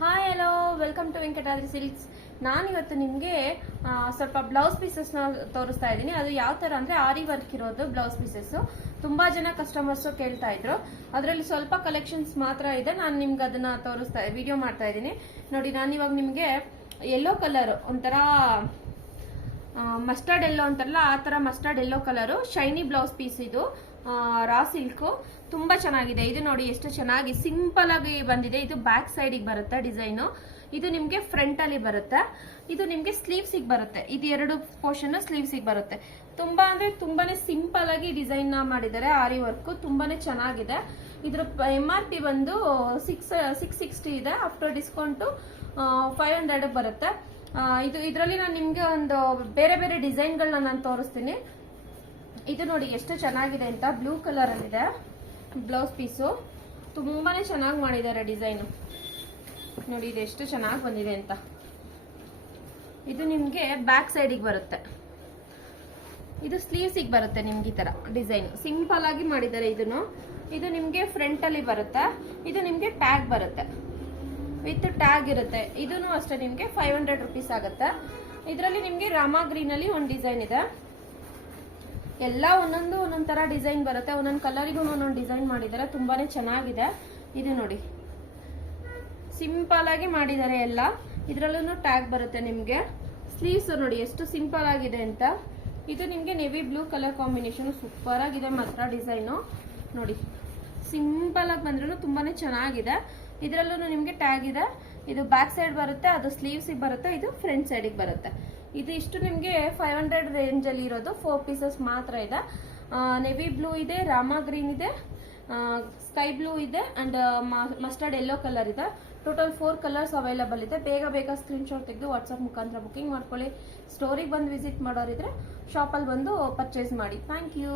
Hi hello welcome to Venkatadri Silks. ನಾನಿವತ್ತು ನಿಮಗೆ ಸ್ವಲ್ಪ ಬ್ಲೌಸ್ ಪೀಸಸ್ನ ತೋರಿಸ್ತಾ ಇದ್ದೀನಿ. ಅದು ಯಾವ ಥರ ಅಂದರೆ ಆರಿ ವರ್ಕ್ ಇರೋದು ಬ್ಲೌಸ್ ಪೀಸಸ್ಸು. ತುಂಬ ಜನ ಕಸ್ಟಮರ್ಸು ಕೇಳ್ತಾ ಇದ್ರು. ಅದರಲ್ಲಿ ಸ್ವಲ್ಪ ಕಲೆಕ್ಷನ್ಸ್ ಮಾತ್ರ ಇದೆ. ನಾನು ನಿಮ್ಗೆ ಅದನ್ನ ವಿಡಿಯೋ ಮಾಡ್ತಾ ಇದ್ದೀನಿ ನೋಡಿ. ನಾನಿವಾಗ ನಿಮಗೆ ಯೆಲ್ಲೋ ಕಲರ್ ಒಂಥರ ಮಸ್ಟರ್ಡ್ ಎಲ್ಲೋ ಅಂತಾರಲ್ಲ ಆ ಥರ mustard yellow colour shiny blouse piece. ಇದು ರಾ ಸಿಲ್ಕು ತುಂಬ ಚೆನ್ನಾಗಿದೆ. ಇದು ನೋಡಿ ಎಷ್ಟು ಚೆನ್ನಾಗಿ ಸಿಂಪಲ್ ಆಗಿ ಬಂದಿದೆ. ಇದು ಬ್ಯಾಕ್ ಸೈಡಿಗೆ ಬರುತ್ತೆ ಡಿಸೈನು. ಇದು ನಿಮಗೆ ಫ್ರಂಟ್ ಅಲ್ಲಿ ಬರುತ್ತೆ. ಇದು ನಿಮಗೆ ಸ್ಲೀವ್ಸಿಗೆ ಬರುತ್ತೆ. ಇದು ಎರಡು ಪೋರ್ಷನ್ ಸ್ಲೀವ್ಸಿಗೆ ಬರುತ್ತೆ. ತುಂಬಾ ಅಂದ್ರೆ ತುಂಬಾನೇ ಸಿಂಪಲ್ ಆಗಿ ಡಿಸೈನ್ ಮಾಡಿದ್ದಾರೆ. ಆರಿ ವರ್ಕ್ ತುಂಬಾನೇ ಚೆನ್ನಾಗಿದೆ. ಇದ್ರ MRP ಬಂದು 660 ಇದೆ. ಆಫ್ಟರ್ ಡಿಸ್ಕೌಂಟ್ 500 ಬರುತ್ತೆ. ಇದರಲ್ಲಿ ನಾನು ನಿಮ್ಗೆ ಒಂದು ಬೇರೆ ಬೇರೆ ಡಿಸೈನ್ಗಳನ್ನ ನಾನು ತೋರಿಸ್ತೀನಿ. ಇದು ನೋಡಿ ಎಷ್ಟು ಚೆನ್ನಾಗಿದೆ ಅಂತ. ಬ್ಲೂ ಕಲರ್ ಅಲ್ಲಿದೆ ಬ್ಲೌಸ್ ಪೀಸು. ತುಂಬಾನೇ ಚೆನ್ನಾಗಿ ಮಾಡಿದ್ದಾರೆ ಡಿಸೈನ್ ನೋಡಿ. ಇದು ಎಷ್ಟು ಚೆನ್ನಾಗಿ ಬಂದಿದೆ ಅಂತ. ಇದು ನಿಮ್ಗೆ ಬ್ಯಾಕ್ ಸೈಡಿಗೆ ಬರುತ್ತೆ. ಇದು ಸ್ಲೀವ್ಸಿಗೆ ಬರುತ್ತೆ ನಿಮ್ಗೆ. ಈ ತರ ಡಿಸೈನ್ ಸಿಂಪಲ್ ಆಗಿ ಮಾಡಿದ್ದಾರೆ ಇದನ್ನು. ಇದು ನಿಮ್ಗೆ ಫ್ರಂಟ್ ಅಲ್ಲಿ ಬರುತ್ತೆ. ಇದು ನಿಮ್ಗೆ ಟ್ಯಾಗ್ ಬರುತ್ತೆ, ವಿತ್ ಟ್ಯಾಗ್ ಇರುತ್ತೆ. ಇದನ್ನು ಅಷ್ಟೇ ನಿಮ್ಗೆ 500 ರುಪೀಸ್ ಆಗುತ್ತೆ. ಇದರಲ್ಲಿ ನಿಮ್ಗೆ ರಾಮಾ ಗ್ರೀನ್ ಅಲ್ಲಿ ಒಂದು ಡಿಸೈನ್ ಇದೆ. ಎಲ್ಲ ಒಂದೊಂದು ತರ ಡಿಸೈನ್ ಬರುತ್ತೆ. ಒಂದೊಂದು ಕಲರಿಗೂ ಒಂದೊಂದು ಡಿಸೈನ್ ಮಾಡಿದ್ದಾರೆ. ತುಂಬಾನೇ ಚೆನ್ನಾಗಿದೆ. ಇದು ನೋಡಿ ಸಿಂಪಲ್ ಆಗಿ ಮಾಡಿದ್ದಾರೆ ಎಲ್ಲ. ಇದ್ರಲ್ಲೂ ಟ್ಯಾಗ್ ಬರುತ್ತೆ ನಿಮ್ಗೆ. ಸ್ಲೀವ್ಸ್ ನೋಡಿ ಎಷ್ಟು ಸಿಂಪಲ್ ಆಗಿದೆ ಅಂತ. ಇದು ನಿಮ್ಗೆ navy blue colour combination super ಆಗಿದೆ ಮಾತ್ರ. ಡಿಸೈನು ನೋಡಿ ಸಿಂಪಲ್ ಆಗಿ ಬಂದ್ರೂ ತುಂಬಾನೇ ಚೆನ್ನಾಗಿದೆ. ಇದರಲ್ಲೂ ನಿಮ್ಗೆ ಟ್ಯಾಗ್ ಇದೆ. ಇದು ಬ್ಯಾಕ್ ಸೈಡ್ ಬರುತ್ತೆ, ಅದು ಸ್ಲೀವ್ಸಿಗೆ ಬರುತ್ತೆ, ಇದು ಫ್ರಂಟ್ ಸೈಡಿಗೆ ಬರುತ್ತೆ. ಇದು ಇಷ್ಟು ನಿಮ್ಗೆ 500 ರೇಂಜ್ ಅಲ್ಲಿ ಇರೋದು. 4 ಪೀಸಸ್ ಮಾತ್ರ ಇದೆ. ನೆವಿ ಬ್ಲೂ ಇದೆ, ರಾಮಾ ಗ್ರೀನ್ ಇದೆ, ಸ್ಕೈ ಬ್ಲೂ ಇದೆ ಅಂಡ್ ಮಸ್ಟರ್ಡ್ ಯೆಲ್ಲೋ ಕಲರ್ ಇದೆ. ಟೋಟಲ್ 4 ಕಲರ್ಸ್ ಅವೈಲಬಲ್ ಇದೆ. ಬೇಗ ಸ್ಕ್ರೀನ್ ಶಾಟ್ ತೆಗೆದು ವಾಟ್ಸ್ಆಪ್ ಮುಖಾಂತರ ಬುಕಿಂಗ್ ಮಾಡ್ಕೊಳ್ಳಿ. ಸ್ಟೋರಿಗೆ ಬಂದು ವಿಸಿಟ್ ಮಾಡೋರಿದ್ರೆ ಶಾಪಲ್ಲಿ ಬಂದು ಪರ್ಚೇಸ್ ಮಾಡಿ. Thank you.